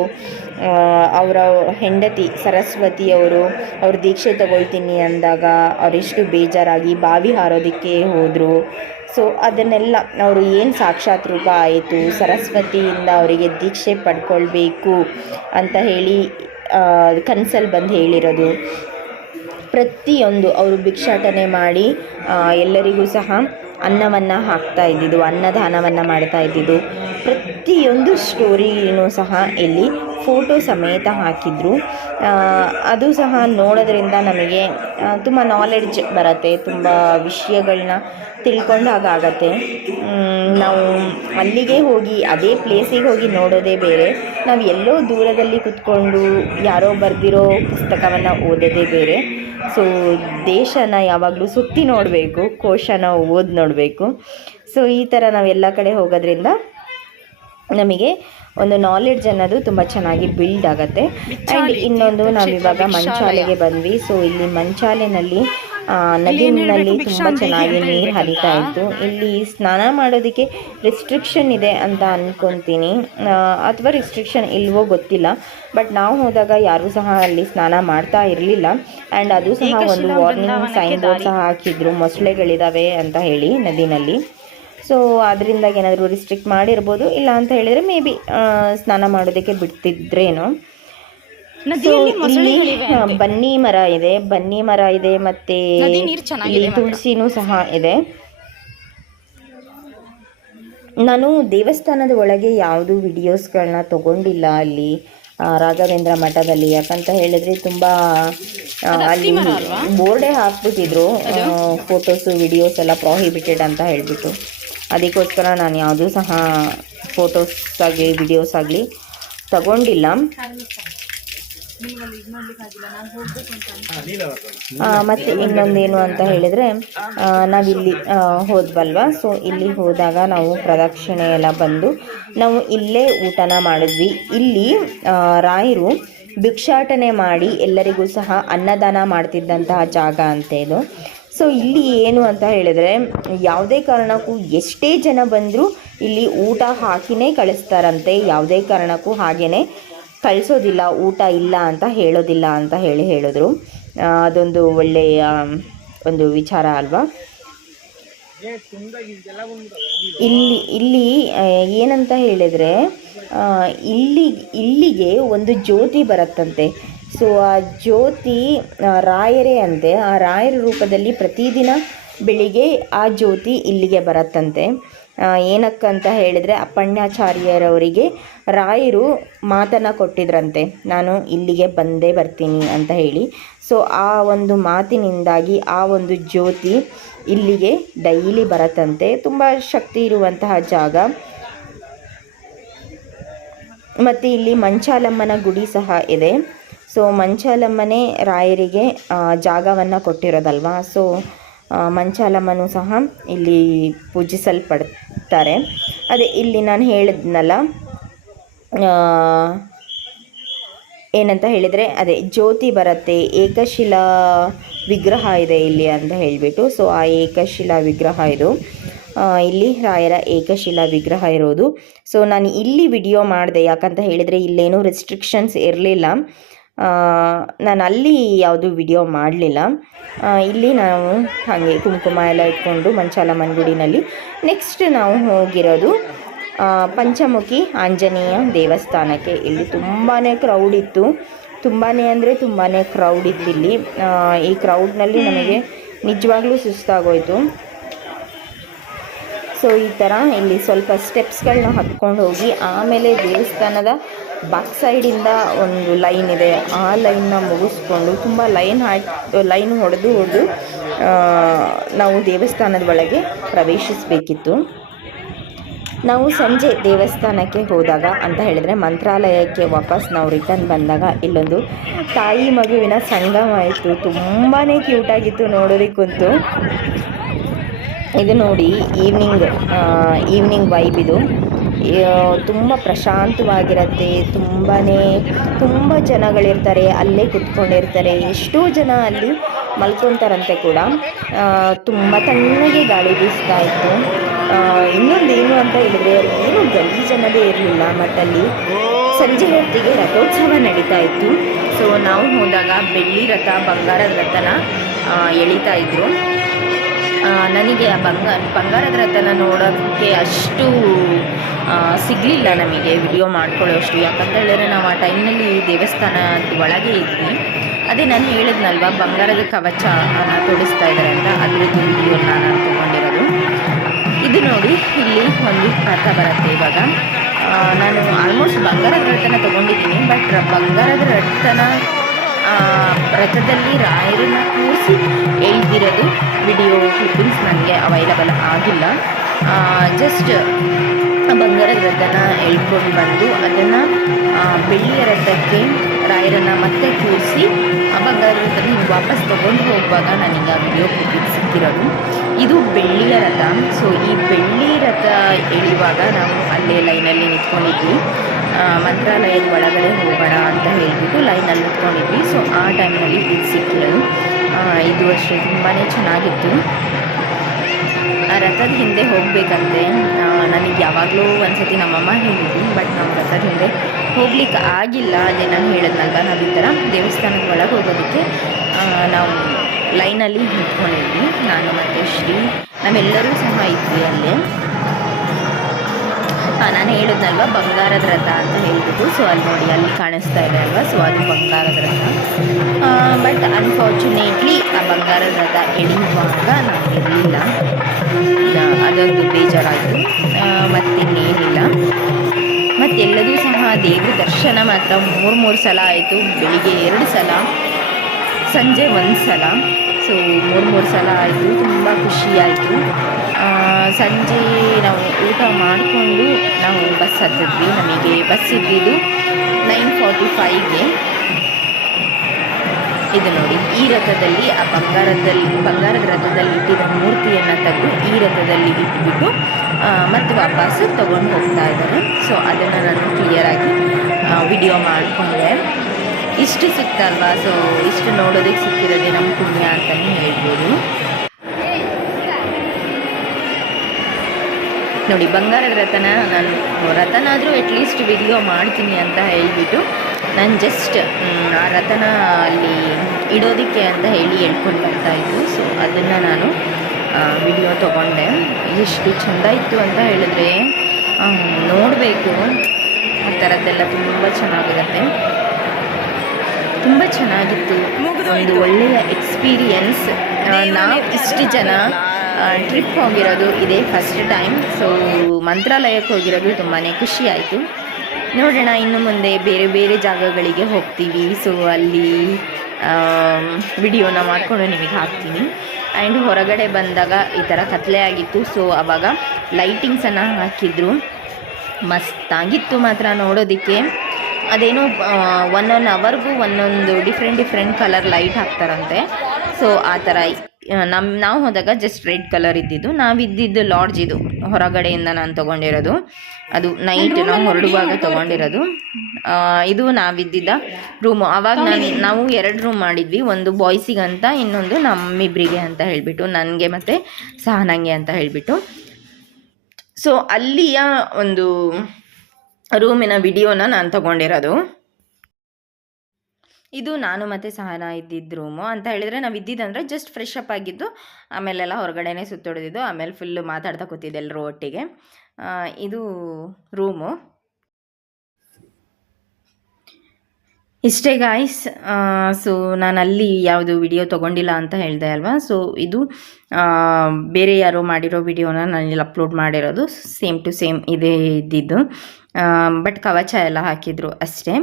ಅವರ ಹೆಂಡತಿ ಸರಸ್ವತಿ ಅವರು, ಅವ್ರು ದೀಕ್ಷೆ ತಗೊಳ್ತೀನಿ ಅಂದಾಗ ಅವರೆಷ್ಟು ಬೇಜಾರಾಗಿ ಬಾವಿ ಹಾರೋದಕ್ಕೆ ಹೋದರು. ಸೊ ಅದನ್ನೆಲ್ಲ ಅವರು ಏನು ಸಾಕ್ಷಾತ್ ರೂಪ ಆಯಿತು, ಸರಸ್ವತಿಯಿಂದ ಅವರಿಗೆ ದೀಕ್ಷೆ ಪಡ್ಕೊಳ್ಬೇಕು ಅಂತ ಹೇಳಿ ಕನಸಲ್ಲಿ ಬಂದು ಹೇಳಿರೋದು. ಪ್ರತಿಯೊಂದು ಅವರು ಭಿಕ್ಷಾಟನೆ ಮಾಡಿ ಎಲ್ಲರಿಗೂ ಸಹ ಅನ್ನವನ್ನು ಹಾಕ್ತಾ ಇದ್ದಿದ್ದು ಅನ್ನದಾನವನ್ನು ಮಾಡ್ತಾ ಇದ್ದಿದ್ದು. ಪ್ರತಿಯೊಂದು ಸ್ಟೋರಿನೂ ಸಹ ಇಲ್ಲಿ ಫೋಟೋ ಸಮೇತ ಹಾಕಿದ್ರು. ಅದು ಸಹ ನೋಡೋದ್ರಿಂದ ನಮಗೆ ತುಂಬ ನಾಲೆಡ್ಜ್ ಬರುತ್ತೆ ತುಂಬ ವಿಷಯಗಳನ್ನ ತಿಳ್ಕೊಂಡಾಗ ಆಗತ್ತೆ ಮ್, ನಾವು ಅಲ್ಲಿಗೆ ಹೋಗಿ ಅದೇ ಪ್ಲೇಸಿಗೆ ಹೋಗಿ ನೋಡೋದೇ ಬೇರೆ. ನಾವು ಎಲ್ಲೋ ದೂರದಲ್ಲಿ ಕುತ್ಕೊಂಡು ಯಾರೋ ಬರೆದಿರೋ ಪುಸ್ತಕವನ್ನು ಓದೋದೇ ಬೇರೆ. ಸೊ ದೇಶನ ಯಾವಾಗಲೂ ಸುತ್ತಿ ನೋಡಬೇಕು ಕೋಶನ ಓದಿ ನೋಡಬೇಕು. ಸೊ ಈ ಥರ ನಾವು ಎಲ್ಲ ಕಡೆ ಹೋಗೋದ್ರಿಂದ ನಮಗೆ ಒಂದು ನಾಲೆಡ್ಜ್ ಅನ್ನೋದು ತುಂಬ ಚೆನ್ನಾಗಿ ಬಿಲ್ಡ್ ಆಗುತ್ತೆ. ಆ್ಯಂಡ್ ಇನ್ನೊಂದು ನಾವಿವಾಗ ಮಂಚಾಲೆಗೆ ಬಂದ್ವಿ. ಸೊ ಇಲ್ಲಿ ಮಂಚಾಲೆನಲ್ಲಿ ನದಿನಲ್ಲಿ ತುಂಬ ಚೆನ್ನಾಗಿ ನೀರು ಹರಿತಾ ಇತ್ತು. ಇಲ್ಲಿ ಸ್ನಾನ ಮಾಡೋದಕ್ಕೆ ರಿಸ್ಟ್ರಿಕ್ಷನ್ ಇದೆ ಅಂತ ಅಂದ್ಕೊತೀನಿ ಅಥವಾ ರಿಸ್ಟ್ರಿಕ್ಷನ್ ಇಲ್ವೋ ಗೊತ್ತಿಲ್ಲ. ಬಟ್ ನಾವು ಹೋದಾಗ ಯಾರೂ ಸಹ ಅಲ್ಲಿ ಸ್ನಾನ ಮಾಡ್ತಾ ಇರಲಿಲ್ಲ. ಆ್ಯಂಡ್ ಅದು ಸಹ ಒಂದು ವಾರ್ನಿಂಗ್ ಸೈನ್ ಬೋರ್ಡ್ ಸಹ ಹಾಕಿದ್ರು. ಮೊಸಳೆಗಳಿದಾವೆ ಅಂತ ಹೇಳಿ ನದಿನಲ್ಲಿ. ಸೊ ಅದರಿಂದ ಏನಾದರೂ ರಿಸ್ಟ್ರಿಕ್ಟ್ ಮಾಡಿರ್ಬೋದು. ಇಲ್ಲ ಅಂತ ಹೇಳಿದರೆ ಮೇ ಬಿ ಸ್ನಾನ ಮಾಡೋದಕ್ಕೆ ಬಿಡ್ತಿದ್ರೇನೋ. ಬನ್ನಿ ಮರ ಇದೆ ಬನ್ನಿ ಮರ ಇದೆ ಮತ್ತೆ ತುಳಸಿನೂ ಸಹ ಇದೆ. ನಾನು ದೇವಸ್ಥಾನದ ಒಳಗೆ ಯಾವುದು ವಿಡಿಯೋಸ್ಗಳನ್ನ ತಗೊಂಡಿಲ್ಲ ಅಲ್ಲಿ ರಾಘವೇಂದ್ರ ಮಠದಲ್ಲಿ. ಯಾಕಂತ ಹೇಳಿದ್ರೆ ತುಂಬ ಅಲ್ಲಿ ಬೋರ್ಡೇ ಹಾಕ್ಬಿಟ್ಟಿದ್ರು ಫೋಟೋಸು ವಿಡಿಯೋಸ್ ಎಲ್ಲ ಪ್ರಾಹಿಬಿಟೆಡ್ ಅಂತ ಹೇಳ್ಬಿಟ್ಟು. ಅದಕ್ಕೋಸ್ಕರ ನಾನು ಯಾವುದೂ ಸಹ ಫೋಟೋಸ್ ಆಗಲಿ ವಿಡಿಯೋಸ್ ಆಗಲಿ ತಗೊಂಡಿಲ್ಲ. ಆ, ಮತ್ತೆ ಇನ್ನೊಂದೇನು ಅಂತ ಹೇಳಿದರೆ ನಾವಿಲ್ಲಿ ಇಲ್ಲಿ ಹೋದ್ವಲ್ವಾ? ಸೊ ಇಲ್ಲಿ ಹೋದಾಗ ನಾವು ಪ್ರದಕ್ಷಿಣೆ ಎಲ್ಲ ಬಂದು ನಾವು ಇಲ್ಲೇ ಊಟನ ಮಾಡಿದ್ವಿ. ಇಲ್ಲಿ ರಾಯರು ಭಿಕ್ಷಾಟನೆ ಮಾಡಿ ಎಲ್ಲರಿಗೂ ಸಹ ಅನ್ನದಾನ ಮಾಡ್ತಿದ್ದಂತಹ ಜಾಗ ಅಂತ ಇದು. ಸೊ ಇಲ್ಲಿ ಏನು ಅಂತ ಹೇಳಿದರೆ ಯಾವುದೇ ಕಾರಣಕ್ಕೂ ಎಷ್ಟೇ ಜನ ಬಂದರೂ ಇಲ್ಲಿ ಊಟ ಹಾಕಿನೇ ಕಳಿಸ್ತಾರಂತೆ. ಯಾವುದೇ ಕಾರಣಕ್ಕೂ ಹಾಗೇನೆ ಕಳಿಸೋದಿಲ್ಲ ಊಟ ಇಲ್ಲ ಅಂತ ಹೇಳೋದಿಲ್ಲ ಅಂತ ಹೇಳಿ ಹೇಳಿದ್ರು. ಅದೊಂದು ಒಳ್ಳೆಯ ಒಂದು ವಿಚಾರ ಅಲ್ವಾ? ಇಲ್ಲಿ ಇಲ್ಲಿ ಏನಂತ ಹೇಳಿದರೆ ಇಲ್ಲಿ, ಇಲ್ಲಿಗೆ ಒಂದು ಜ್ಯೋತಿ ಬರುತ್ತಂತೆ. ಸೊ, ಆ ಜ್ಯೋತಿ ರಾಯರೇ ಅಂತೆ. ಆ ರಾಯರ ರೂಪದಲ್ಲಿ ಪ್ರತಿದಿನ ಬೆಳಿಗ್ಗೆ ಆ ಜ್ಯೋತಿ ಇಲ್ಲಿಗೆ ಬರುತ್ತಂತೆ. ಏನಕ್ಕಂತ ಹೇಳಿದರೆ ಅಪ್ಪಣ್ಯಾಚಾರ್ಯರವರಿಗೆ ರಾಯರು ಮಾತನ್ನು ಕೊಟ್ಟಿದ್ರಂತೆ. ನಾನು ಇಲ್ಲಿಗೆ ಬಂದೇ ಬರ್ತೀನಿ ಅಂತ ಹೇಳಿ. ಸೊ, ಆ ಒಂದು ಮಾತಿನಿಂದಾಗಿ ಆ ಒಂದು ಜ್ಯೋತಿ ಇಲ್ಲಿಗೆ ಡೈಲಿ ಬರತ್ತಂತೆ. ತುಂಬ ಶಕ್ತಿ ಇರುವಂತಹ ಜಾಗ. ಮತ್ತು ಇಲ್ಲಿ ಮಂಚಾಲಮ್ಮನ ಗುಡಿ ಸಹ ಇದೆ. ಸೊ, ಮಂಚಾಲಮ್ಮನೇ ರಾಯರಿಗೆ ಜಾಗವನ್ನು ಕೊಟ್ಟಿರೋದಲ್ವಾ? ಸೊ ಮಂಚಾಲಮ್ಮನೂ ಸಹ ಇಲ್ಲಿ ಪೂಜಿಸಲ್ಪಡ್ತಾರೆ. ಅದೇ ಇಲ್ಲಿ ನಾನು ಹೇಳಿದ್ನಲ್ಲ ಏನಂತ ಹೇಳಿದರೆ, ಅದೇ ಜ್ಯೋತಿ ಬರುತ್ತೆ, ಏಕಶಿಲಾ ವಿಗ್ರಹ ಇದೆ ಇಲ್ಲಿ ಅಂತ ಹೇಳಿಬಿಟ್ಟು, ಸೊ ಆ ಏಕಶಿಲಾ ವಿಗ್ರಹ ಇದು. ಇಲ್ಲಿ ರಾಯರ ಏಕಶಿಲಾ ವಿಗ್ರಹ ಇರೋದು. ಸೊ ನಾನು ಇಲ್ಲಿ ವಿಡಿಯೋ ಮಾಡಿದೆ, ಯಾಕಂತ ಹೇಳಿದರೆ ಇಲ್ಲೇನೂ ರೆಸ್ಟ್ರಿಕ್ಷನ್ಸ್ ಇರಲಿಲ್ಲ. ನಾನು ಅಲ್ಲಿ ಯಾವುದು ವಿಡಿಯೋ ಮಾಡಲಿಲ್ಲ. ಇಲ್ಲಿ ನಾವು ಹಾಗೆ ಕುಂಕುಮ ಎಲ್ಲ ಇಟ್ಕೊಂಡು ಮಂಚಾಲ ಗುಡಿನಲ್ಲಿ ನೆಕ್ಸ್ಟ್ ನಾವು ಹೋಗಿರೋದು ಪಂಚಮುಖಿ ಆಂಜನೇಯ ದೇವಸ್ಥಾನಕ್ಕೆ. ಇಲ್ಲಿ ತುಂಬಾ ಕ್ರೌಡ್ ಇತ್ತು. ತುಂಬಾ ಅಂದರೆ ತುಂಬಾ ಕ್ರೌಡ್ ಇತ್ತು ಇಲ್ಲಿ. ಈ ಕ್ರೌಡ್ನಲ್ಲಿ ನಮಗೆ ನಿಜವಾಗ್ಲೂ ಸುಸ್ತಾಗೋಯ್ತು. ಸೊ, ಈ ಥರ ಇಲ್ಲಿ ಸ್ವಲ್ಪ ಸ್ಟೆಪ್ಸ್ಗಳನ್ನ ಹತ್ಕೊಂಡು ಹೋಗಿ ಆಮೇಲೆ ದೇವಸ್ಥಾನದ ಬ್ಯಾಕ್ ಸೈಡಿಂದ ಒಂದು ಲೈನ್ ಇದೆ. ಆ ಲೈನ್ನ ಮುಗಿಸ್ಕೊಂಡು ತುಂಬ ಲೈನ್ ಹಾಕಿ ಲೈನ್ ಹೊಡೆದು ಹೊಡೆದು ನಾವು ದೇವಸ್ಥಾನದ ಒಳಗೆ ಪ್ರವೇಶಿಸಬೇಕಿತ್ತು. ನಾವು ಸಂಜೆ ದೇವಸ್ಥಾನಕ್ಕೆ ಹೋದಾಗ ಅಂತ ಹೇಳಿದರೆ ಮಂತ್ರಾಲಯಕ್ಕೆ ವಾಪಸ್ ನಾವು ರಿಟರ್ನ್ ಬಂದಾಗ ಇಲ್ಲೊಂದು ತಾಯಿ ಮಗುವಿನ ಸಂಗಮ ಆಯಿತು. ತುಂಬಾ ಕ್ಯೂಟಾಗಿತ್ತು ನೋಡೋದಕ್ಕಂತೂ. ಇದು ನೋಡಿ ಈವ್ನಿಂಗ್ ಈವ್ನಿಂಗ್ ವೈಬ್ ಇದು. ತುಂಬ ಪ್ರಶಾಂತವಾಗಿರುತ್ತೆ ತುಂಬಾ ತುಂಬ ಜನಗಳಿರ್ತಾರೆ, ಅಲ್ಲೇ ಕುತ್ಕೊಂಡಿರ್ತಾರೆ. ಎಷ್ಟೋ ಜನ ಅಲ್ಲಿ ಮಲ್ಕೊತಾರಂತೆ ಕೂಡ. ತುಂಬ ತಣ್ಣಗೆ ಗಾಳಿ ಬೀಸ್ತಾ ಇತ್ತು. ಇನ್ನೊಂದು ಏನು ಅಂತ ಹೇಳಿದರೆ, ಏನು ಏನು ಜನದೇ ಇರಲಿಲ್ಲ ಮಟ್ಟಲ್ಲಿ ಸಂಜೆ ಹೊತ್ತಿಗೆ ರಥೋತ್ಸವ ನಡೀತಾ ಇತ್ತು. ಸೊ ನಾವು ಹೋದಾಗ ಬೆಳ್ಳಿ ರಥ ಬಂಗಾರದ ರಥನ ಎಳಿತಾ ಇದ್ರು. ನನಗೆ ಆ ಬಂಗಾರ ಬಂಗಾರದ ರಥನ ನೋಡೋಕ್ಕೆ ಅಷ್ಟು ಸಿಗಲಿಲ್ಲ ನಮಗೆ ವಿಡಿಯೋ ಮಾಡ್ಕೊಳ್ಳೋಷ್ಟು. ಯಾಕಂತ ಹೇಳಿದ್ರೆ ನಾವು ಆ ಟೈಮ್ನಲ್ಲಿ ದೇವಸ್ಥಾನದ ಒಳಗೆ ಇದ್ವಿ. ಅದೇ ನಾನು ಹೇಳಿದ್ನಲ್ವ, ಬಂಗಾರದ ಕವಚ ತೊಡಿಸ್ತಾ ಇದ್ದಾರೆ ಅಂತ. ಅದ್ರದ್ದು ವಿಡಿಯೋನ ನಾನು ತೊಗೊಂಡಿರೋದು. ಇದು ನೋಡಿ, ಇಲ್ಲಿ ಒಂದು ಅರ್ಥ ಬರುತ್ತೆ ಇವಾಗ. ನಾನು ಆಲ್ಮೋಸ್ಟ್ ಬಂಗಾರದ ರಥನ ತೊಗೊಂಡಿದ್ದೀನಿ ಬಟ್ ಬಂಗಾರದ ರಥನ ರಥದಲ್ಲಿ ರಾಯರನ್ನ ಕೂರಿಸಿ ಎಳ್ದಿರೋದು ವಿಡಿಯೋ ಕ್ಲಿಪ್ಪಿಂಗ್ಸ್ ನನಗೆ ಅವೈಲಬಲ್ ಆಗಿಲ್ಲ. ಜಸ್ಟ್ ಬಂಗಾರದ ರಥನ ಎಳ್ಕೊಂಡು ಬಂದು ಅದನ್ನು ಬೆಳ್ಳಿಯ ರಥಕ್ಕೆ ರಾಯರನ್ನ ಮತ್ತೆ ಕೂರಿಸಿ, ಆ ಬಂಗಾರ ರಥನ ವಾಪಸ್ ತೊಗೊಂಡು ಹೋಗುವಾಗ ನನಗೆ ಆ ವಿಡಿಯೋ ಕ್ಲಿಪ್ ಸಿಕ್ಕಿರೋದು. ಇದು ಬೆಳ್ಳಿಯ ರಥ. ಸೊ ಈ ಬೆಳ್ಳಿ ರಥ ಎಳೆಯುವಾಗ ನಾವು ಅಲ್ಲೇ ಲೈನಲ್ಲಿ ನಿಂತ್ಕೊಂಡಿದ್ವಿ. ಮಂತ್ರಾಲಯದ ಒಳಗಡೆ ಹೋಗೋಣ ಅಂತ ಹೇಳಿಬಿಟ್ಟು ಲೈನಲ್ಲಿ ನಿಂತ್ಕೊಂಡಿದ್ವಿ. ಸೊ ಆ ಟೈಮ್ನಲ್ಲಿ ಇದು ಸಿಕ್ಕಿರೋದು. ಇದು ಅಷ್ಟೇ ತುಂಬಾ ಚೆನ್ನಾಗಿತ್ತು. ರಥದ ಹಿಂದೆ ಹೋಗಬೇಕಂತೆ ನನಗೆ ಯಾವಾಗಲೂ ಒಂದ್ಸತಿ ನಮ್ಮಮ್ಮ ಹೇಳಿದ್ವಿ ಬಟ್ ನಾವು ರಥದ ಹಿಂದೆ ಹೋಗ್ಲಿಕ್ಕೆ ಆಗಿಲ್ಲ ಅದೇ ನಾನು ಹೇಳಿದ್ನಲ್ವ ನಾವು ಈ ಥರ ದೇವಸ್ಥಾನದ ಒಳಗೆ ಹೋಗೋದಕ್ಕೆ ಆ, ನಾವು ಲೈನಲ್ಲಿ ನಿಂತ್ಕೊಂಡಿದ್ವಿ. ನಾನು ಮತ್ತು ಶ್ರೀ ನಾವೆಲ್ಲರೂ ಸಹ ಇದ್ವಿ ಅಲ್ಲೇ. ನಾನು ಹೇಳಿದ್ನಲ್ವ ಬಂಗಾರದ ರಥ ಅಂತ ಹೇಳ್ಬಿಟ್ಟು. ಸೊ ಅಲ್ಲಿ ನೋಡಿ, ಅಲ್ಲಿ ಕಾಣಿಸ್ತಾ ಇದೆ ಅಲ್ವಾ? ಸೊ ಅದು ಬಂಗಾರದ ರಥ. ಬಟ್ ಅನ್ಫಾರ್ಚುನೇಟ್ಲಿ ಆ ಬಂಗಾರದ ರಥ ಎಳೆಯುವಾಗ ನಾನು ಇರಲಿಲ್ಲ ಅದೊಂದು ಬೇಜಾರಾಯಿತು. ಮತ್ತಿನ್ನೇನಿಲ್ಲ. ಮತ್ತೆಲ್ಲದೂ ಸಹ ದೇವ್ರ ದರ್ಶನ ಮಾತ್ರ ಮೂರು ಮೂರು ಸಲ ಆಯಿತು. ಬೆಳಿಗ್ಗೆ ಎರಡು ಸಲ, ಸಂಜೆ ಒಂದು ಸಲ ಸೊ ಮೂರು ಮೂರು ಸಲ ಆಯಿತು ತುಂಬ ಖುಷಿಯಾಯಿತು ಸಂಜೆ ನಾವು ಊಟ ಮಾಡಿಕೊಂಡು ನಾವು ಬಸ್ ಹತ್ತಿದ್ವಿ ನಮಗೆ ಬಸ್ ಇದ್ದಿದ್ದು ನೈನ್ ಫಾರ್ಟಿ ಫೈವ್ಗೆ. ಇದು ನೋಡಿ ಈ ರಥದಲ್ಲಿ ಆ ಬಂಗಾರದಲ್ಲಿ ಬಂಗಾರದ ರಥದಲ್ಲಿ ಇಟ್ಟಿದ್ದ ಮೂರ್ತಿಯನ್ನು ತೆಗೆದು ಈ ರಥದಲ್ಲಿ ಇಟ್ಬಿಟ್ಟು ಆ, ಮತ್ತೆ ವಾಪಸ್ಸು ತೊಗೊಂಡು ಹೋಗ್ತಾ ಇದ್ದಾರೆ. ಸೊ ಅದನ್ನು ನಾನು ಕ್ಲಿಯರಾಗಿ ವಿಡಿಯೋ ಮಾಡಿಕೊಂಡೆ. ಇಷ್ಟು ಸಿಕ್ತಲ್ವಾ? ಸೊ ಇಷ್ಟು ನೋಡೋದಕ್ಕೆ ಸಿಕ್ಕಿರೋದೇ ನಮ್ಮ ಪುಣ್ಯ ಅಂತಲೇ ಹೇಳ್ಬೋದು. ನೋಡಿ, ಬಂಗಾರದ ರಥನ ನಾನು ರಥನಾದರೂ ಅಟ್ಲೀಸ್ಟ್ ವಿಡಿಯೋ ಮಾಡ್ತೀನಿ ಅಂತ ಹೇಳಿಬಿಟ್ಟು ನಾನು ಜಸ್ಟ್ ಆ ರಥನ ಅಲ್ಲಿ ಇಡೋದಕ್ಕೆ ಅಂತ ಹೇಳಿ ಹೇಳ್ಕೊಂಡು ಬರ್ತಾ ಇದ್ದು. ಸೊ ಅದನ್ನು ನಾನು ವಿಡಿಯೋ ತೊಗೊಂಡೆ. ಎಷ್ಟು ಚೆಂದ ಇತ್ತು ಅಂತ ಹೇಳಿದ್ರೆ ನೋಡಬೇಕು. ಆ ಥರದ್ದೆಲ್ಲ ತುಂಬ ಚೆನ್ನಾಗಿರುತ್ತೆ. ತುಂಬ ಚೆನ್ನಾಗಿತ್ತು ಒಂದು ಒಳ್ಳೆಯ ಎಕ್ಸ್ಪೀರಿಯನ್ಸ್ ನಾವು ಇಷ್ಟು ಜನ ಟ್ರಿಪ್ ಹೋಗಿರೋದು ಇದೇ ಫಸ್ಟ್ ಟೈಮ್ ಸೊ ಮಂತ್ರಾಲಯಕ್ಕೆ ಹೋಗಿರೋದು ತುಂಬಾ ಖುಷಿ ಆಯಿತು. ನೋಡೋಣ ಇನ್ನು ಮುಂದೆ ಬೇರೆ ಬೇರೆ ಜಾಗಗಳಿಗೆ ಹೋಗ್ತೀವಿ. ಸೊ ಅಲ್ಲಿ ವಿಡಿಯೋನ ಮಾಡಿಕೊಂಡು ನಿಮಗೆ ಹಾಕ್ತೀನಿ. ಆ್ಯಂಡ್ ಹೊರಗಡೆ ಬಂದಾಗ ಈ ಥರ ಕತ್ಲೆ ಆಗಿತ್ತು. ಸೊ ಆವಾಗ ಲೈಟಿಂಗ್ಸನ್ನು ಹಾಕಿದ್ರು. ಮಸ್ತಾಗಿತ್ತು ಮಾತ್ರ ನೋಡೋದಕ್ಕೆ. ಅದೇನೋ ಒನ್ ಒನ್ ಅವರ್ಗೂ ಒಂದೊಂದು ಡಿಫ್ರೆಂಟ್ ಡಿಫ್ರೆಂಟ್ ಕಲರ್ ಲೈಟ್ ಹಾಕ್ತಾರಂತೆ. ಸೊ ಆ ಥರ ನಮ್ಮ ನಾವು ಹೋದಾಗ ಜಸ್ಟ್ ರೆಡ್ ಕಲರ್ ಇದ್ದಿದ್ದು. ನಾವಿದ್ದಿದ್ದು ಲಾಡ್ಜ್ ಇದು. ಹೊರಗಡೆಯಿಂದ ನಾನು ತೊಗೊಂಡಿರೋದು. ಅದು ನೈಟ್ ನಾವು ಹೊರಡುವಾಗ ತೊಗೊಂಡಿರೋದು. ಇದು ನಾವಿದ್ದಿದ್ದ ರೂಮು ಅವಾಗ ನಾನು ನಾವು ಎರಡು ರೂಮ್ ಮಾಡಿದ್ವಿ. ಒಂದು ಬಾಯ್ಸಿಗಂತ ಇನ್ನೊಂದು ನಮ್ಮಿಬ್ಬರಿಗೆ ಅಂತ ಹೇಳಿಬಿಟ್ಟು ನನಗೆ ಮತ್ತು ಸಹನಂಗೆ ಅಂತ ಹೇಳಿಬಿಟ್ಟು. ಸೊ ಅಲ್ಲಿಯ ಒಂದು ರೂಮಿನ ವಿಡಿಯೋನ ನಾನು ತಗೊಂಡಿರೋದು. ಇದು ನಾನು ಮತ್ತು ಸಹನ ಇದ್ದಿದ್ದ ರೂಮು ಅಂತ ಹೇಳಿದರೆ ನಾವು ಇದ್ದಿದ್ದಂದರೆ ಜಸ್ಟ್ ಫ್ರೆಶ್ ಅಪ್ ಆಗಿದ್ದು, ಆಮೇಲೆಲ್ಲ ಹೊರಗಡೆನೇ ಸುತ್ತೊಡೆದಿದ್ದು ಆಮೇಲೆ ಫುಲ್ಲು ಮಾತಾಡ್ತಾ ಕೂತಿದ್ದೆ ಎಲ್ಲರೂ ಒಟ್ಟಿಗೆ. ಇದು ರೂಮು. ಇಷ್ಟೇ ಗಾಯ್ಸ್ ಸೊ ನಾನು ಅಲ್ಲಿ ಯಾವುದು ವಿಡಿಯೋ ತೊಗೊಂಡಿಲ್ಲ ಅಂತ ಹೇಳಿದೆ ಅಲ್ವಾ? ಸೊ ಇದು ಬೇರೆ ಯಾರೋ ಮಾಡಿರೋ ವಿಡಿಯೋನ ನಾನು ಇಲ್ಲಿ ಅಪ್ಲೋಡ್ ಮಾಡಿರೋದು ಸೇಮ್ ಟು ಸೇಮ್ ಇದೇ ಇದ್ದಿದ್ದು. ಬಟ್ ಕವಚ ಎಲ್ಲ ಹಾಕಿದ್ರು ಅಷ್ಟೇ.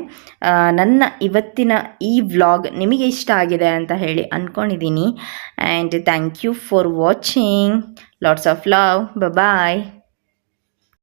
ನನ್ನ ಇವತ್ತಿನ ಈ ವ್ಲಾಗ್ ನಿಮಗೆ ಇಷ್ಟ ಆಗಿದೆ ಅಂತ ಹೇಳಿ ಅಂದ್ಕೊಂಡಿದ್ದೀನಿ and thank you for watching lots of love bye